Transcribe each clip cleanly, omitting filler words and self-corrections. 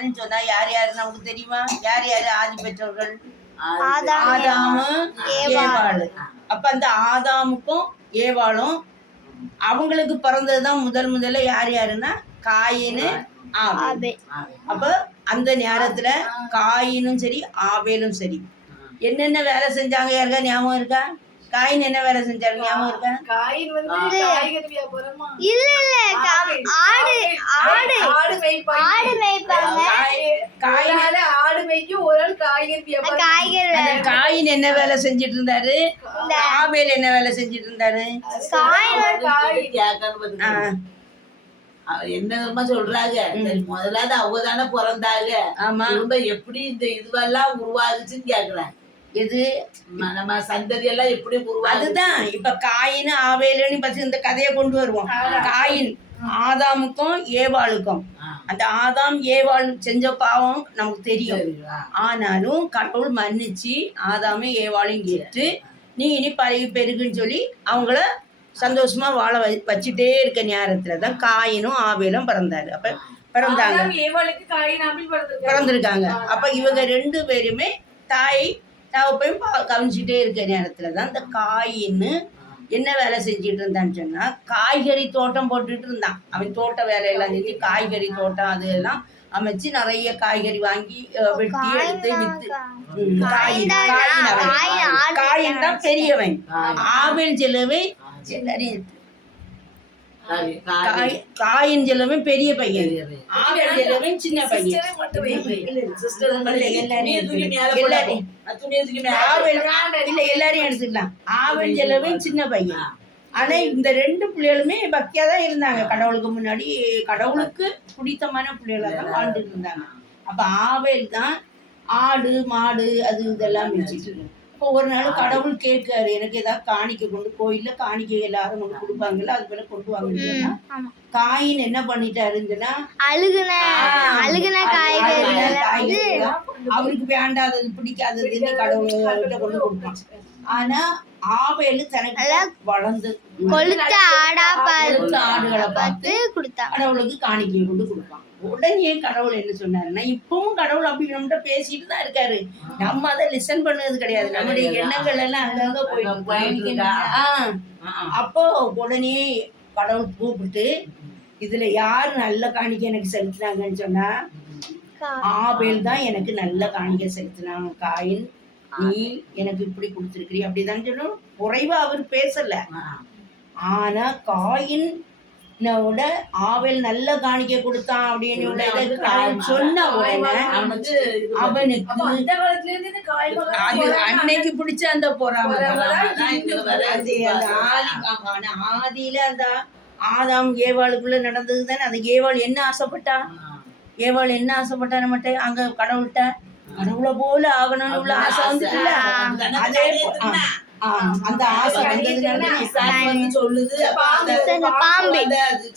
யாருன்னு சொன்னா யார் யாருன்னு நமக்கு தெரியுமா? யார் யாரு ஆதி பெற்றோர்கள்? ஆதாமு ஏவாளு. அப்ப அந்த ஆதாமுக்கும் ஏவாளும் அவங்களுக்கு பிறந்ததுதான் முதல்ல யார் யாருன்னா காயினு ஆபேல். அப்ப அந்த நேரத்துல காயினும் சரி ஆபேலும் சரி என்னென்ன வேலை செஞ்சாங்க யாருக்கா ஞாபகம் இருக்கா? காயின் என்ன வேலை செஞ்சாரு ஞாபகம் இருக்கா? காயின் வந்து காய்கறி வியாபாரமா? இல்ல ஆடு ஆடு ஆடு மேய்ப்பாங்க. ஆடு மேய்ப்பாங்க. காயினால ஆடு மேய்க்கும், ஒரு ஆள் காய்கறி வியாபாரம். காய்கறி அந்த காயின் என்ன வேலை செஞ்சிட்டு இருந்தாரு? ஆபேல் என்ன வேலை செஞ்சிட்டு இருந்தாரு? என்னமா சொல்றாங்க, முதலாவது அவங்க தானே பிறந்தாங்க. ஆமா, ரொம்ப எப்படி இந்த இதுவெல்லாம் உருவாகுச்சுன்னு கேக்குறேன். எது நம்ம சந்ததி எல்லாம் எப்படி உருவாகுது? அதுதான் இப்ப காயின் ஆபேலுன்னு பத்தி இந்த கதையை கொண்டு வருவோம். காயின் ஆதாமுக்கும் ஏவாளுக்கும், அந்த ஆதாம் ஏவாள் செஞ்ச பாவம் நமக்கு தெரியும். ஆனாலும் கடவுள் மன்னிச்சு ஆதாமும் ஏவாளையும் கேட்டு நீ இனி பழகி பெருகுன்னு சொல்லி அவங்கள சந்தோஷமா வாழ வச்சுட்டே இருக்க நேரத்துலதான் காயினும் ஆபேலும் பிறந்தாரு. அப்ப பிறந்தாங்க, பிறந்திருக்காங்க. அப்ப இவங்க 2 பேருமே தாய் தகப்பையும் கவனிச்சுட்டே இருக்க நேரத்துலதான் இந்த காயின்னு என்ன வேலை செஞ்சுட்டு இருந்தான்னு சொன்னா காய்கறி தோட்டம் போட்டுட்டு இருந்தான். அவன் தோட்ட வேலையெல்லாம் செஞ்சு காய்கறி தோட்டம் அது எல்லாம் அமைச்சு நிறைய காய்கறி வாங்கி வெட்டி எடுத்து வித்து காயின் தான் பெரியவன். ஆபேல் செல்லவே காயின் செல்லவன் பெரிய பையன், ஆபேல் செல்லவன் சின்ன பையன். எல்லாரையும் எடுத்துக்கலாம். ஆபேல் செல்லவன் சின்ன பையன். ஆனா இந்த 2 பிள்ளைகளுமே பக்தியா தான் இருந்தாங்க. கடவுளுக்கு முன்னாடி கடவுளுக்கு பிடித்தமான பிள்ளைகளா தான் வாழ்ந்துட்டு இருந்தாங்க. அப்ப ஆபேல் தான் ஆடு மாடு அது இதெல்லாம் வச்சுட்டு. இப்போ ஒரு நாள் கடவுள் கேட்காரு, எனக்கு ஏதாவது காணிக்கை கொண்டு கோயில்ல காணிக்கை எல்லாரும் கொண்டு கொடுப்பாங்கல்ல, அது போல கொண்டு வாங்கன்னா காயின் என்ன பண்ணிட்டாருன்னா அழுகுன காய்கறி அவருக்கு வேண்டாதது பிடிக்காததுன்னு கடவுள்கிட்ட கொண்டு கொடுப்பான். ஆனா ஆபேலு தனக்கு வளர்ந்து கொளுத்த ஆடுகளை பார்த்து கடவுளுக்கு காணிக்கையை கொண்டு கொடுப்பான். உடனே கடவுள் என்ன சொன்னாருன்னா, இப்பவும் கடவுள் அப்படி நம்மகிட்ட பேசிட்டு தான் இருக்காரு. நம்ம அதை லிசன் பண்ணது கிடையாது. நம்முடைய எண்ணங்கள் எல்லாம் அங்கங்க போயிட்டு. அப்போ உடனே கடவுள் கூப்பிட்டு இதுல யாரு நல்ல காணிக்கை எனக்கு செலுத்தினாங்கன்னு சொன்னா ஆபேல் தான் எனக்கு நல்ல காணிக்கை செலுத்தினாங்க. காயின் நீ எனக்கு இப்படி கொடுத்துருக்கிறீ அப்படிதான் சொல்லணும். குறைவா அவர் பேசல. ஆனா காயின் ஆபேல் நல்ல காணிக்கை கொடுத்தான் அப்படின்னு சொன்ன உடனே அவனுக்கு அன்னைக்கு பிடிச்ச அந்த பொறாம ஆதியில அந்த ஆதாம் ஏவாளுக்குள்ள நடந்தது தானே. அந்த ஏவாள் என்ன ஆசைப்பட்டா? ஏவாள் என்ன ஆசைப்பட்டா? நம்மகிட்ட அங்க கடவுள்கிட்ட கடவுளை போல ஆகணும்னு உள்ள ஆசை வந்துட்டுல. அதே அந்த ஆசை சொல்லுது.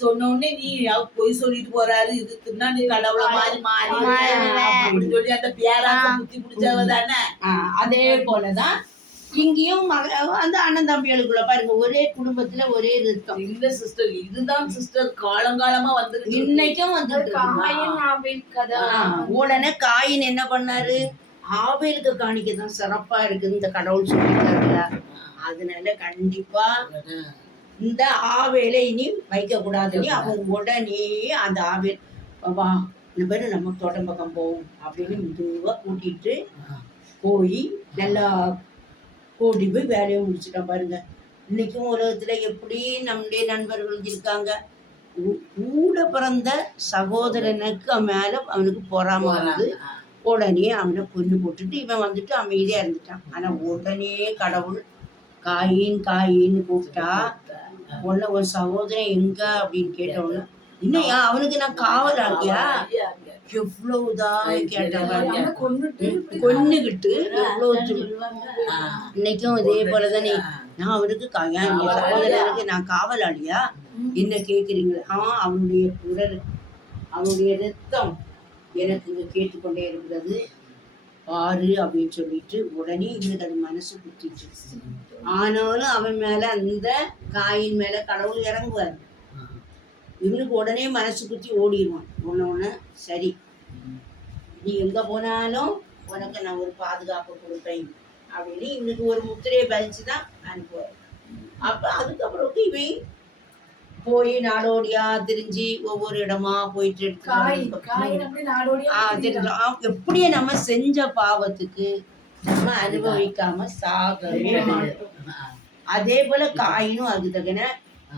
சொன்ன உடனே நீ பொய் சொல்லிட்டு போறாரு, இது தின்னா நீ கடவுளை மாதிரி மாறி அப்படின்னு சொல்லி அந்த பேராசை புத்தி பிடிச்சவ தானே. அதே போலதான் இங்கேயும் அந்த அண்ணன் தம்பிகளுக்குள்ள பாருங்க, ஒரே குடும்பத்துல ஒரே ரத்தம். இல்ல சிஸ்டர், இதுதான் சிஸ்டர் காலங்காலமா வந்துருக்கு, இன்னைக்கும் வந்துருக்கு. உடனே காயின் என்ன பண்ணாரு? ஆபேலுக்கு காணிக்கைதான் சிறப்பா இருக்கு இந்த கடவுள் சொல்லிட்டாருல, அதனால கண்டிப்பா இந்த ஆபேலை இனி வைக்க கூடாதுன்னு அவங்க உடனே அந்த ஆபேல் வா இந்த பேரு நம்ம தோட்டம் பக்கம் போவோம் அப்படின்னு மெதுவா கூட்டிட்டு போய் நல்லா கூட்டி போய் வேலையை முடிச்சுட்டோம். பாருங்க, இன்னைக்கும் உலகத்துல எப்படி நம்முடைய நண்பர்கள் இருக்காங்க. கூட பிறந்த சகோதரனுக்கு மேல அவனுக்கு பொறாம வந்து உடனே அவனை கொண்டு போட்டுட்டு இவன் வந்துட்டு அமைதியா இருந்துட்டான். ஆனா உடனே கடவுள் காயின்னு கூப்பிட்டா உடனே ஒரு சகோதரன் எங்க அப்படின்னு கேட்டவொன்னு, இன்னையா அவனுக்கு நான் காவலாகியா எவ்வளவுதான் கேட்டாங்க. கொன்னுகிட்டு எவ்வளவு. இன்னைக்கும் இதே போலதானே, நான் அவனுக்கு சகோதரனுக்கு நான் காவலாளியா என்ன கேக்குறீங்களா? அவனுடைய குரல் அவனுடைய ரத்தம் எனக்கு இங்க கேட்டுக்கொண்டே இருக்கிறது பாரு அப்படின்னு சொல்லிட்டு உடனே இவனுக்கு அது மனசு குத்திட்டு. ஆனாலும் அவன் மேல அந்த காயின் மேல கடவுள் இறங்குவார். இவனுக்கு உடனே மனசு குத்தி ஓடிடுவான். ஒன்னு சரி நீ எங்க போனாலும் உனக்கு நான் ஒரு பாதுகாப்பு கொடுப்பேன் அப்படின்னு இவனுக்கு ஒரு முத்திரையை பதிச்சுதான் அனுப்புவார். அப்ப அதுக்கப்புறம் இவன் போய் நாடோடியா திரிஞ்சு ஒவ்வொரு இடமா போயிட்டு எப்படியே நம்ம செஞ்ச பாவத்துக்கு நம்ம அனுபவிக்காம சாகவே மாட்டோம். அதே போல காயினும் அதுக்கு தகுன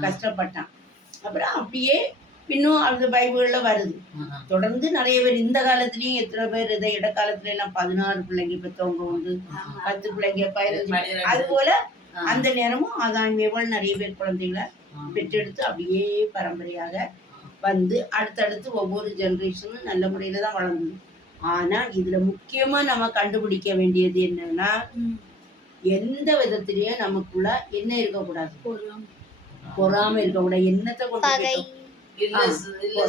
கஷ்டப்பட்டான். அப்புறம் அப்படியே இன்னும் அந்த பைபிள்ல வருது. தொடர்ந்து நிறைய பேர் இந்த காலத்துலயும் எத்தனை பேர் இதை இடக்காலத்துல எல்லாம் 16 பிள்ளைங்க பெற்றவங்க உண்டு, 10 பிள்ளைங்க 15. அது போல அந்த நேரமும் அதான் எவ்வளவு நிறைய பேர் குழந்தைகளை பெற்றெடுத்து அப்படியே பரம்பரையாக வந்து அடுத்தடுத்து ஒவ்வொரு ஜெனரேஷனும் நல்ல முறையில தான் வளர்ந்தது. ஆனா இதுல முக்கியமா நம்ம கண்டுபிடிக்க வேண்டியது என்னன்னா, எந்த விதத்திலயும் நமக்குள்ள என்ன இருக்கக்கூடாது, பொறாம இருக்கக்கூடாது. என்னத்தை கொண்டு இல்ல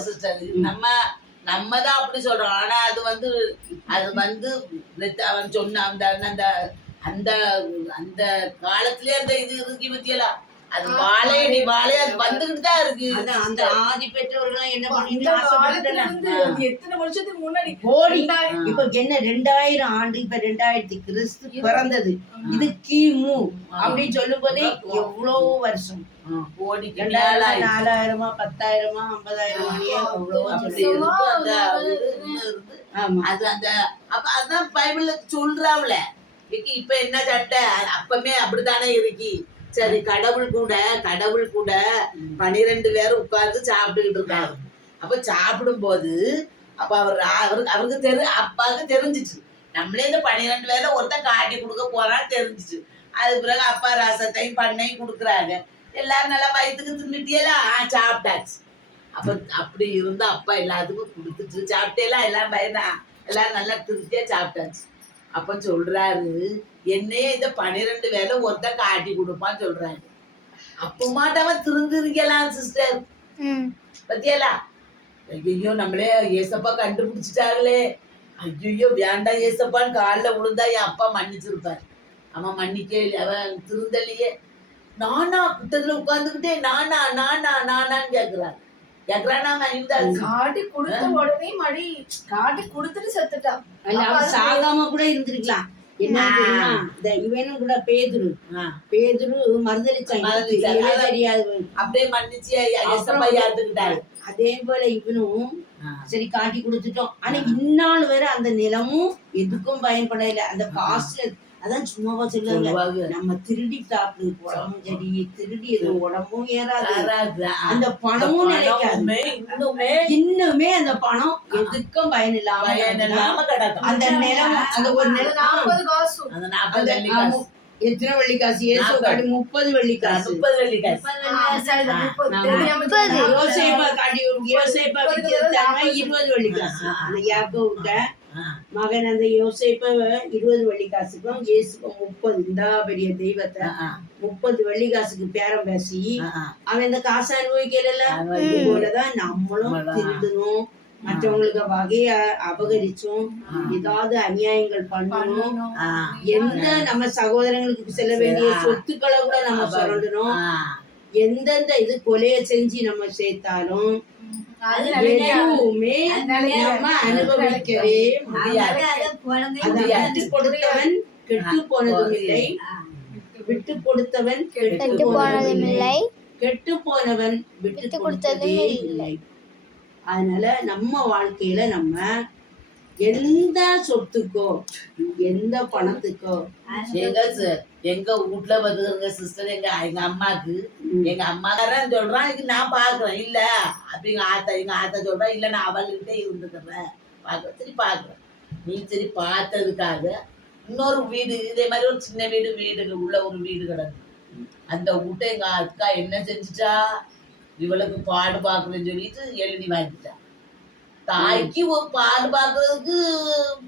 சிஸ்டர், நம்மதான் அப்படி சொல்றோம். ஆனா அது வந்து அவன் சொன்ன அந்த அந்த அந்த காலத்திலே அந்த இது இருக்கு பத்தியெல்லாம், அது வாழையடி வாழைய அது வந்துகிட்டு தான் இருக்கு. அந்த ஆதி பெற்றவர்கள் என்ன பண்ணிட்டு எத்தனை வருஷத்துக்கு முன்னாடி கோடி இப்ப என்ன 2000 ஆண்டு, இப்ப 2000 கிறிஸ்து பிறந்தது, இது கிமு அப்படின்னு சொல்லும் போதே எவ்வளவு வருஷம், கோடி 4000 10,000 50,000 அது அந்த அப்ப அதான் பைபிள்ல சொல்றாவுல. இப்ப என்ன சட்டை அப்பமே அப்படித்தானே இருக்கு. சரி, கடவுள் கூட 12 பேர் உட்கார்ந்து சாப்பிட்டுக்கிட்டு இருக்காரு. அப்ப சாப்பிடும் போது அப்ப அவருக்கு அப்பாவுக்கு தெரிஞ்சிச்சு, நம்மளே இந்த 12 பேர்ல ஒருத்தன் காட்டி கொடுக்க போறான்னு தெரிஞ்சிச்சு. அதுக்கு பிறகு அப்பா ரசத்தையும் பண்ணையும் கொடுக்குறாங்க. எல்லாரும் நல்லா வயிற்றுக்கு தின்னுட்டியெல்லாம் சாப்பிட்டாச்சு. அப்ப அப்படி இருந்து அப்பா எல்லாத்துக்கும் கொடுத்துச்சு. சாப்பிட்டேலாம் எல்லாம் பயனா எல்லாரும் நல்லா திருப்தியா சாப்பிட்டாச்சு. அப்ப சொல்றாரு, என்னையே இந்த 12 வேலை ஒருத்தன் காட்டி கொடுப்பான்னு சொல்றாரு. அப்ப மாட்டாம திருந்திருக்கலாம் சிஸ்டர், பத்தியலா? ஐயோ நம்மளே ஏசப்பா கண்டுபிடிச்சிட்டாங்களே, ஐயோ வேண்டாம் ஏசப்பான்னு காலில் விழுந்தா என் அப்பா மன்னிச்சிருப்பாரு. அவன் மன்னிக்கே இல்லை, அவன் திருந்தலையே. நானா கிட்டத்துல உட்கார்ந்துக்கிட்டே நானான்னு கேக்குறாரு. காட்டி கொடுத்த உடனே மடி காட்டி கொடுத்துட்டு செத்துட்டான். சாகாம கூட இருந்திருக்கலாம். என்ன இவனும் கூட பேதுரு மறுதளிச்சாங்க, தெரியாது, அப்படியே மன்னிச்சு. அதே போல இவனும் சரி காட்டி கொடுத்துட்டோம். ஆனா இன்னாலும் வேற அந்த நிலமும் எதுக்கும் பயன்படல. அந்த காசுல அதான் சும்மாவா சொல்லுவாங்க, நம்ம திருடி சாப்பிடு உடம்பும் சரி, திருடி உடம்பும் ஏறாது, அந்த பணமும் நினைக்காது. இன்னுமே அந்த பணம் எதுக்கும் பயன் இல்லாம அந்த நிலம், அந்த ஒரு நிலம் 40 காசு, எத்தனை வெள்ளிக்காசு, 30 வெள்ளிக்காசு, யோசேப்பா காட்டி 20 வெள்ளிக்காசு. அந்த யாக்கோவுக்க மகன் அந்த யோசேப்ப 20 வெள்ளிக்காசுக்கும் இயேசுக்கும் 30, இந்த பெரிய தெய்வத்தை 30 வெள்ளிக்காசுக்கு பேரம் பேசி அவன் இந்த காசை அனுபவிக்கல. இது போலதான் நம்மளும் திருந்தணும், மற்றவங்களுக்கு வகைய அபகரிச்சும் ஏதாவது அநியாயங்கள் பண்ணணும், எந்த நம்ம சகோதரங்களுக்கு செல்ல வேண்டிய சொத்துக்களை கூட நம்ம சொல்லணும், எந்தெந்த இது கொலைய செஞ்சு நம்ம சேர்த்தாலும் எதுவுமே நம்ம அனுபவிக்கவே முடியாது. விட்டு கொடுத்தவன் கெட்டு போனதும் இல்லை, விட்டு கொடுத்தவன் கெட்டு போனதும் இல்லை, கெட்டு போனவன் விட்டு கொடுத்ததே இல்லை. அதனால நம்ம வாழ்க்கையில நம்ம எந்த சொத்துக்கோ எந்த பணத்துக்கோ எங்க வீட்டுல வந்துருங்க சிஸ்டர், எங்க அம்மாக்கு எங்க அம்மாக்காரன் சொல்றான், இது நான் பாக்குறேன் இல்ல அப்படி எங்க ஆத்தா சொல்றேன், இல்ல நான் அவள்கிட்ட இருந்துக்கிறேன் பாக்குறேன். சரி பாக்குறேன், நீ சரி பார்த்ததுக்காக இன்னொரு வீடு இதே மாதிரி ஒரு சின்ன வீடு உள்ள ஒரு வீடு கிடக்கு. அந்த வீட்டை எங்க அக்கா என்ன செஞ்சுட்டா, இவளுக்கு பாடு பாக்குறேன்னு சொல்லிட்டு எழுதி வாங்கிட்டா. தாய்க்கு ஒரு பாடு பாக்குறதுக்கு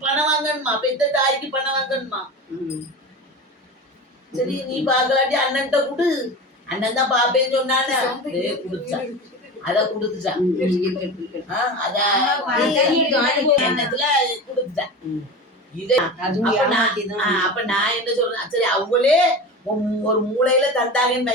பணம் வாங்கணுமா, பெத்த தாய்க்கு பணம் வாங்கணுமா? சரி நீ பாக்கலாட்டி அண்ணன்ட்ட கொடு, அண்ணன் தான் பாப்பேன்னு சொன்னானே, குடுத்தான். அத குடுத்துட்டான், எண்ணத்துல குடுத்துட்டான். அப்ப நான் என்ன சொல்றேன், சரி அவங்களே ஒரு மூலையில தந்தாங்கன்னு